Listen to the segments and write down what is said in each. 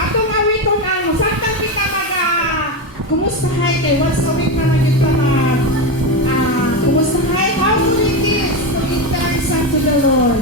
Atong awiton ang saktan kita kumustahay kay once a week na kita kumustahay. How do it is to give thanks unto the Lord?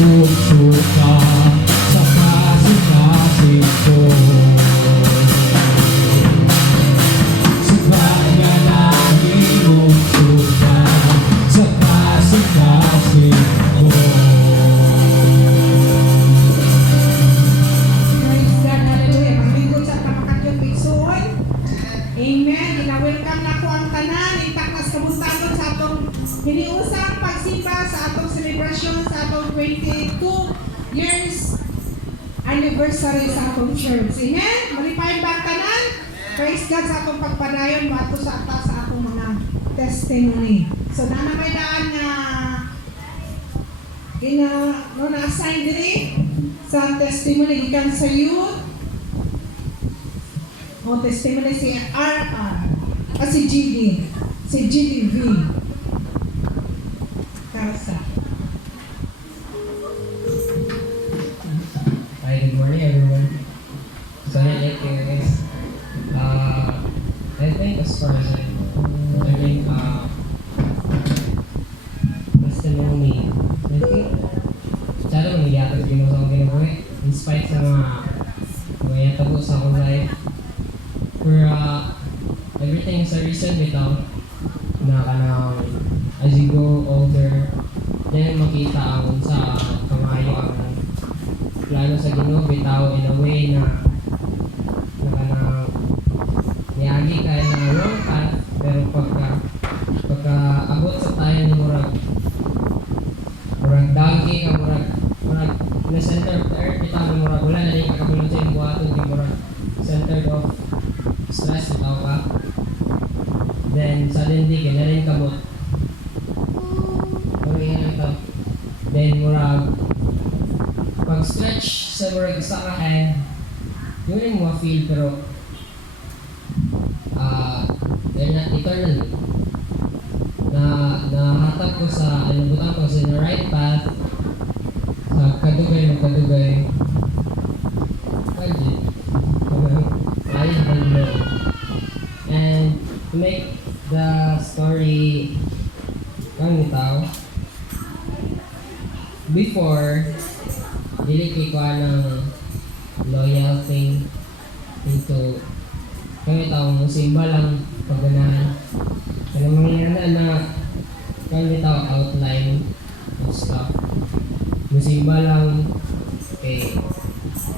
bukso ka sa kasing-kasing ko. Sapat nga nahimong suka sa kasing-kasing ko. Praise God, hallelujah. Maglingkod sa kamakatyong pigsuon. Amen. Ina-welcome na ko ang tanan. Itaknas kamuntanon sa atong hiniusang pagsimba sa atong celebration sa atong 22 years anniversary sa atong church. Amen. Malipayon ba ang tanan? Praise God sa atong pagpadayon bato sa atas sa atong mga testimony. So, nanamay daan nga na-assign diri sa testimony gikan sa youth. O testimony si RR. Si GD. Si GDV. Karsa. Hi, good morning everyone. So I like you guys. I think as far as testimony, I think masyado mangyayatag din ako sa kinabuhi. In spite sa mga yatabo sa akong life. For everything is a reason bitaw na kanang as you grow older, then makita ang sa kamayo ang plano sa Ginoo bitaw in a way na kanang niagi ka na wrong path, pero pagka abot sa tayo ng murag dagi ka murag na center of the earth bitaw na murag wala na rin kakabulong sa imong buhaton di murag centered of stress bitaw ka, then suddenly ka na rin kamot. Okay lang ito. Then murag pag-stretch sa murag isa ka hand, yun yung ma-feel pero eternal na nahatag ko sa butang ko sa the right path sa kadugay legit and to make the story kang bitaw before dili ko ng loyal thing into kami taong simba lang pagganahan. Kaya mangyayari na kami taong outline of stuff. Musimba lang kay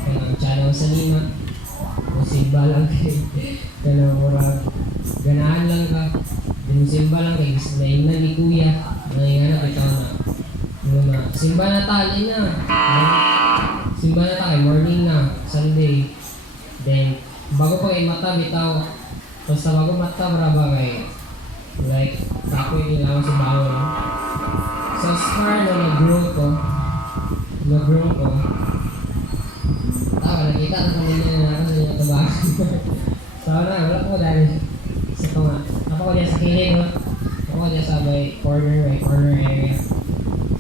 kanang channel sa lima. Musimba lang kay kanang murag ganahan lang ka. Musimba lang kay gislayin na ni kuya. Nangyayari ikaw na simba na tali na. Simba na tayo, morning na, Sunday. Then, bago pa kayo mata, bitaw. Basta bago mata, maraba kayo. Like, kapoy nila ako sa bawal. So, as far na nag-grow ko, nakita na kanina na ako sa inyo tabak. So, wala ko dahil sa tunga. Ako ko dyan sa kilig, no? Ako ko dyan sa may corner area.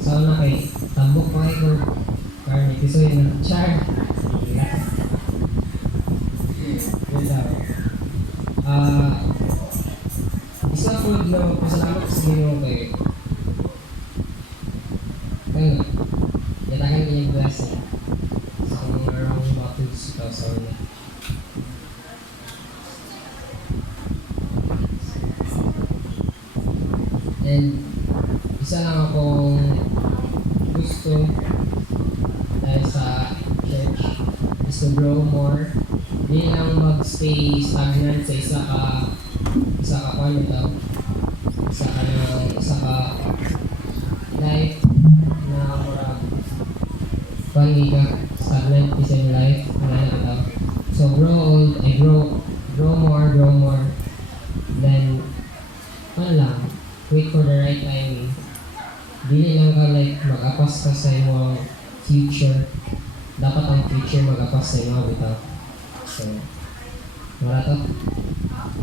So, kay tambok pa kayo kaya may pisoy na char. Isa po na magpasalamat sa Ginoo kayo. Kaya yatakan niya yung blessing sa mga around bottles ikaw sa una. And isa lang akong gusto dahil sa church is to grow more. Hindi lang mag-stay stagnant sa isa ka kwan ito. Isa ka life na murag pagi ka stagnant is in life. Wala na ito. So grow more. Then lang, wait for the right timing. Dili lang ka like mag-apas ka sa imong future. Dapat ang future mag-apas sa imong bitaw. So, wala to.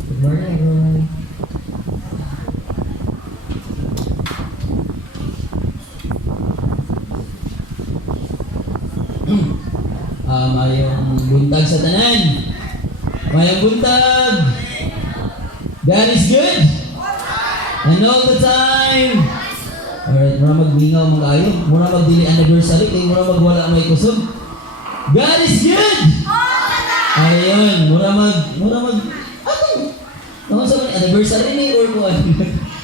Good morning everyone. Mayong buntag sa tanan. Mayong buntag. God is good. And all the time. Alright, mura magmingaw mga ayo, mura magdili anniversary, kay mura magwala may kusog. God is good! Ayun, mura mag, ano sa mga anniversary ni or what?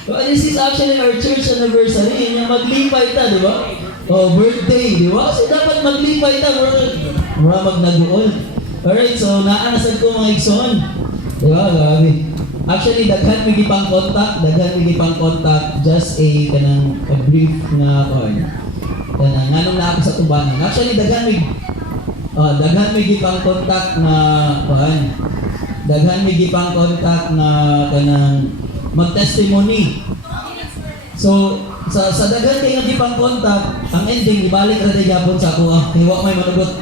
Well, this is actually our church anniversary, yung maglipay ta, di ba? Oh, birthday, di ba? So dapat maglipay ta, mura magnaguol. Alright, so naanasad ko mga igsoon. Di ba? Grabe. Actually, daghan may gipang contact, just a brief na nganong na ako sa tubangan. Actually, daghan may gipang contact na kanang mag-testimony. So, sa daghan kay nga gipang contact, ang ending ibalik ra day gyapon sa ako. Hiwa may manugot.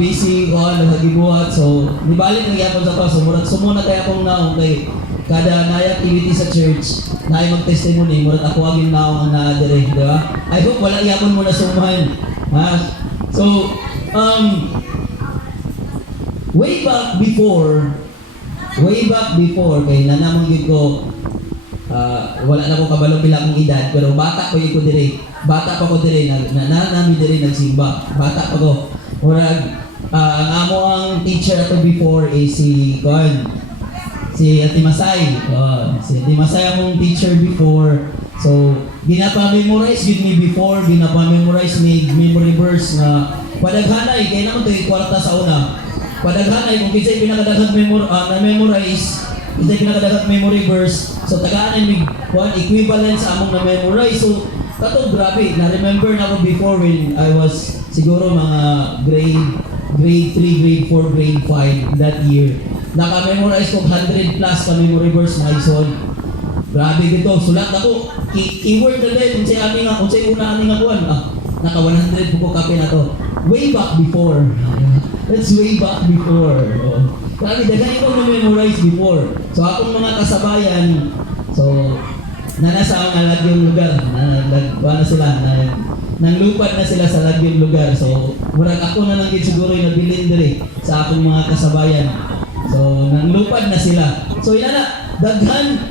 Busy ko nagagibuhat. So, nibalik na gyapon sa ako. So, murag sumuna kay akong naong kay kada na activity sa church, na ay mag-testimony, murag ako aging naong ang naadire, di ba? I hope wala yapon mo na sumahan. Ha? So, way back before, kay nanamang yun ko, wala na ko kabalo pila akong edad, pero bata pa ko dire, nanami dire nagsimba, bata pa ko. Murag, ang amo ang teacher ato before is si Ate Masay. Si Ate Masay akong teacher before. So, ginapa-memorize yun ni before, ginapa-memorize ni memory verse na padaghanay, kaya naman ito yung kwarta sa una. Padaghanay, kung kinsa'y pinakadaghang na-memorize, kinsa'y pinakadaghang memory verse, so tagaan may equivalent sa among na-memorize. So, kato, grabe, na-remember na ako before when I was siguro mga grade 3, grade 4, grade 5 that year. Naka-memorize ko 100 plus pa memory verse mga ison. Grabe dito, sulat ako. Keyword na din, kung sa'y una aning akuan. Naka 100 po ko kape na to. Way back before. That's way back before. Grabe, daghan ko na-memorize before. So akong mga kasabayan, so nanasa ang lagyong lugar. Nanglupad na sila sa lagyong lugar. So murag ako na lang siguro yung nabilin dire sa akong mga kasabayan. So, nanglupad na sila. So, yan na, daghan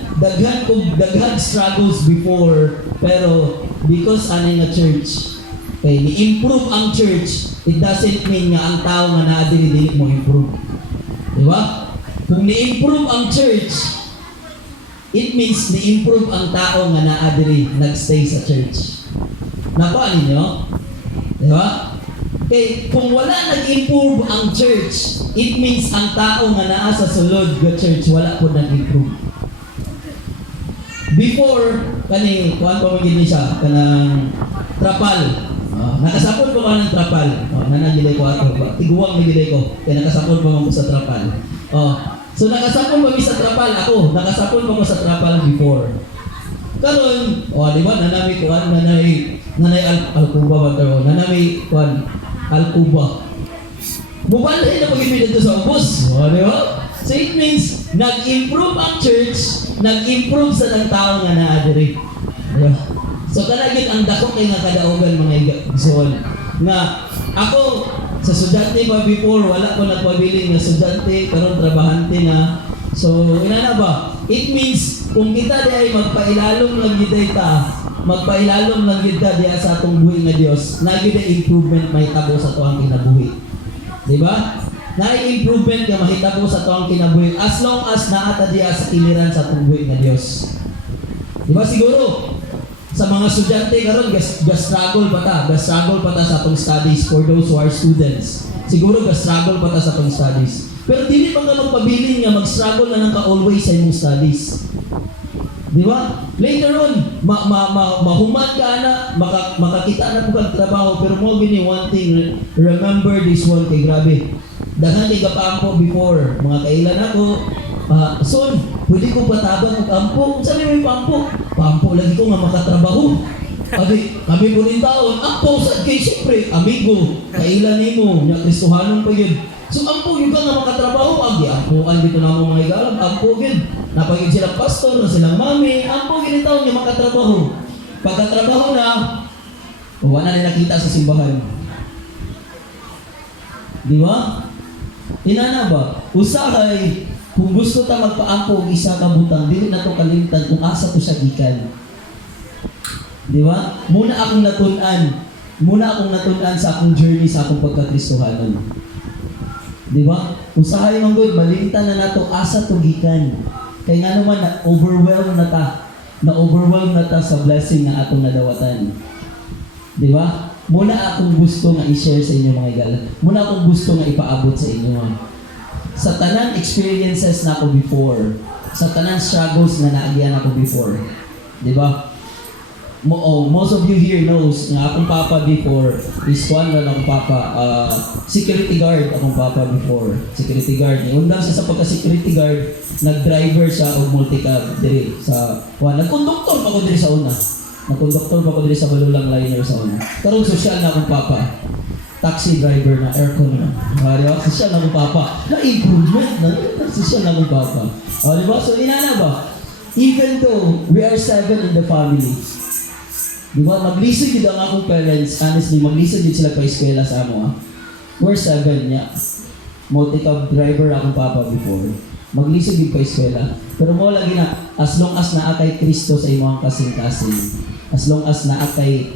struggles before, pero because anay nga church, okay, ni-improve ang church, it doesn't mean nga ang tao nga naadili mo improve. Di ba? Kung ni-improve ang church, it means ni-improve ang tao nga naadili nagstay sa church. Nakuha ninyo? Di ba? Okay, kung wala nag-improve ang church, it means ang tao nga naa sa sulod nga church, wala po nag-improve. Before, kuhaan pa magiging siya, kanang trapal. Nakasapon pa ng trapal. Nanagilay ko ato. Tiguang nagilay ko. Kaya nakasapon pa mo sa trapal. So nakasapon pa mi sa trapal. Ako, nakasapon pa mo sa trapal before. Karon, di ba, nanami kuhaan, nanay Alcuba ba ito? Nanami kuhaan, Alcuba. Bubalay na pag-ibig dito sa ubos. Di ba? So it means, nag-improve ang church, nag-improve sa ng tao nga naadiri. Diba? So talagit ang dako kay nga kadaugan mga igsoon. Nga, ako, sa estudyante pa before, wala ko nagpabiling na estudyante, karon trabahante na. So, ina ba? It means, kung kita di ay magpailalong lang giday ta, magpailalong lang kita diya sa atong buhi nga Dios, nagida improvement may tabo sa tuang kinabuhi. Di ba? Na-improvement ka mahitabo sa tuang kinabuhi as long as naata diya sa kiliran sa atong buhi nga Dios. Di ba siguro? Sa mga estudyante karon struggle pa ta sa atong studies for those who are students. Siguro struggle pa ta sa atong studies. Pero dili pa ka magpabiling nga mag-struggle na lang ka always sa imong studies. Di ba? Later on, mahuman ka na, makakita na po kang trabaho, pero mo gini one thing, remember this one kay grabe. Daghan kay gapampo before, mga kailan ako, son, pwede ko patabang og ampo. Sabi mo yung pampo lagi ko nga makatrabaho. Kami po rin taon, ampo sa kay siyempre, amigo, kailan nimo, nya Kristohanon pa yun. So ampo yung ka nga makatrabaho, ampuan dito na mo mga igalam, ampo yun. Napagin silang pastor, na silang mami, ampo yun taon niya makatrabaho. Pagkatrabaho na, wala na nakita sa simbahan. Di ba? Inana ba? Usahay, kung gusto ta magpaampo og isa ka butang, dili na to kalimtan kung asa to siya gikan. Di ba? Muna akong natunan sa akong journey sa akong pagkakristohanon. Di ba? Usahay man gud, malimtan na nato asa tugikan. Kaya nga naman, na-overwhelm na ta sa blessing na atong nadawatan. Di ba? Muna akong gusto nga i-share sa inyo mga igala. Muna akong gusto nga ipaabot sa inyo. Sa tanan experiences na ako before, sa tanan struggles na naagian ako before. Di ba? Most of you here knows nga akong papa before is one na akong papa, security guard akong papa before. Security guard. Undang siya sa pagka-security guard, nag-driver siya o multicab diri sa nag-conductor pa ko diri sa una. Nag-conductor pa ko diri sa Balulang Liner sa una. Karong social na akong papa. Taxi driver na, aircon na. Diba? Social na akong papa. Na-improvement na. Social na akong papa. Diba? So, inana ba? Even though we are 7 in the family, diba? Maglisod yun ang akong parents. Honestly, maglisod yun sila pa eskwela sa amo. We're 7 niya. Multi-cab driver akong papa before. Maglisod yun pa eskwela. Pero mo lagi na, as long as naakay Kristo sa imong kasing-kasing, as long as naakay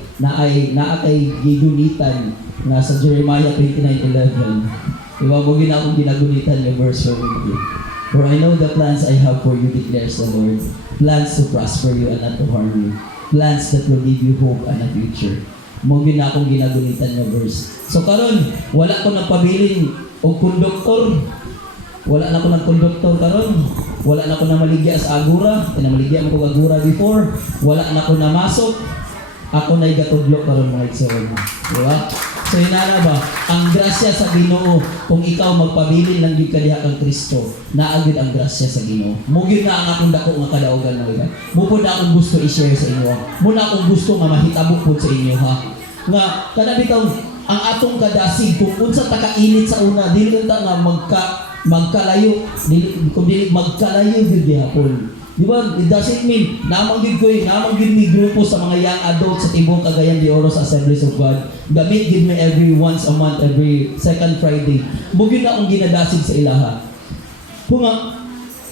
gigunitan na sa Jeremiah 29:11, diba? Mo akong ginagunitan yung verse for me. For I know the plans I have for you, declares the Lord. Plans to prosper you and not to harm you. Plans that will give you hope and a future. Mugin na akong ginagunitan nga verse. So karon, wala ko nagpabiling og konduktor. Wala na ko nagkonduktor karon. Wala na ko na maligya sa agura. Maligya mo ko agura before. Wala na ko na masok. Ako na'y gatudlo karon mga igsoon. Diba? So inana ba, ang grasya sa Ginoo, kung ikaw magpabilin lang gid kadiha kang Kristo, naagid ang grasya sa Ginoo. Mugid na ang akong dako nga kadaugan mga iban. Mupod na akong gusto i-share sa inyo. Muna akong gusto nga mahitabo pod sa inyo ha. Nga kada bitaw ang atong kadasig kung unsa ta kainit sa una, dili ta nga magkalayo, kung dili magkalayo gid gihapon. Di ba? It doesn't mean namanggid mi grupo sa mga young adults sa Tibong Cagayan de Oro sa Assemblies of God. Gamit gid me every once a month, every second Friday. Mugid na akong ginadasig sa ilaha. Kung nga,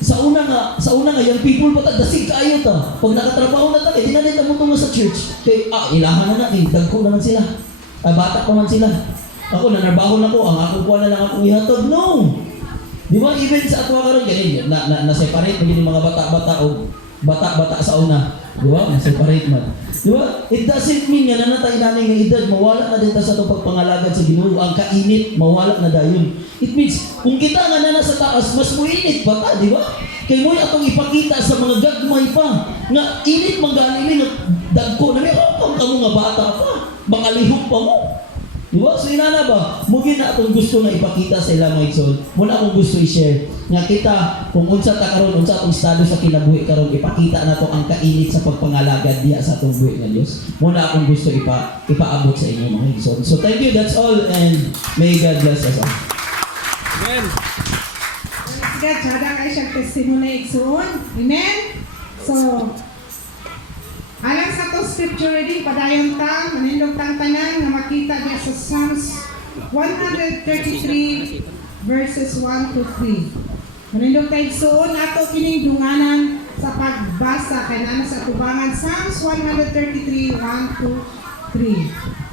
sa una nga young people pa ta dasig kaayo ta. Pag nakatrabaho na ta, di na nita mo tungo sa church. Kay ilaha na dagko na man sila. Bata pa man sila. Ako nanarbaho na ko, ang ako kuha na lang akong ihatod. No! Di ba, even sa atwa karon ganin, na-separate mo yung mga bata-bata o bata-bata sa una. Di ba? Na-separate man. Di ba? It doesn't mean nga nanatay namin ng edad, mawala na din ta sa itong pagpangalagad sa Ginoo. Ang kainit, mawala na dayon. It means, kung kita nga na nasa taas, mas muinit pa ta, di ba? Kaya mo atong ipakita sa mga gagmay pa. Nga, init manggaling dagko na may opang ka mo nga bata pa. Makalihok pa mo. Diba? So inana ba? Mugin na akong gusto na ipakita sa ilang mga igsoon. Muna akong gusto i-share. Nga kita, kung unsa ta karon, unsa atong estado sa kinabuhi karon, ipakita na to ang kainit sa pagpangalagad diha sa atong buhi nga Dios. Muna akong gusto ipaabot sa inyo mga igsoon. So thank you, that's all, and may God bless us all. Amen. Praise God, sada kayo siyang testimony igsoon. Amen? So, alang sa to scripture reading, padayon ta, manindog tang tanan nga makita niya sa Psalms 133 verses 1 to 3. Manindog tayo igsoon, ato kining dunganan sa pagbasa kay nana sa tubangan Psalms 133 1 to 3.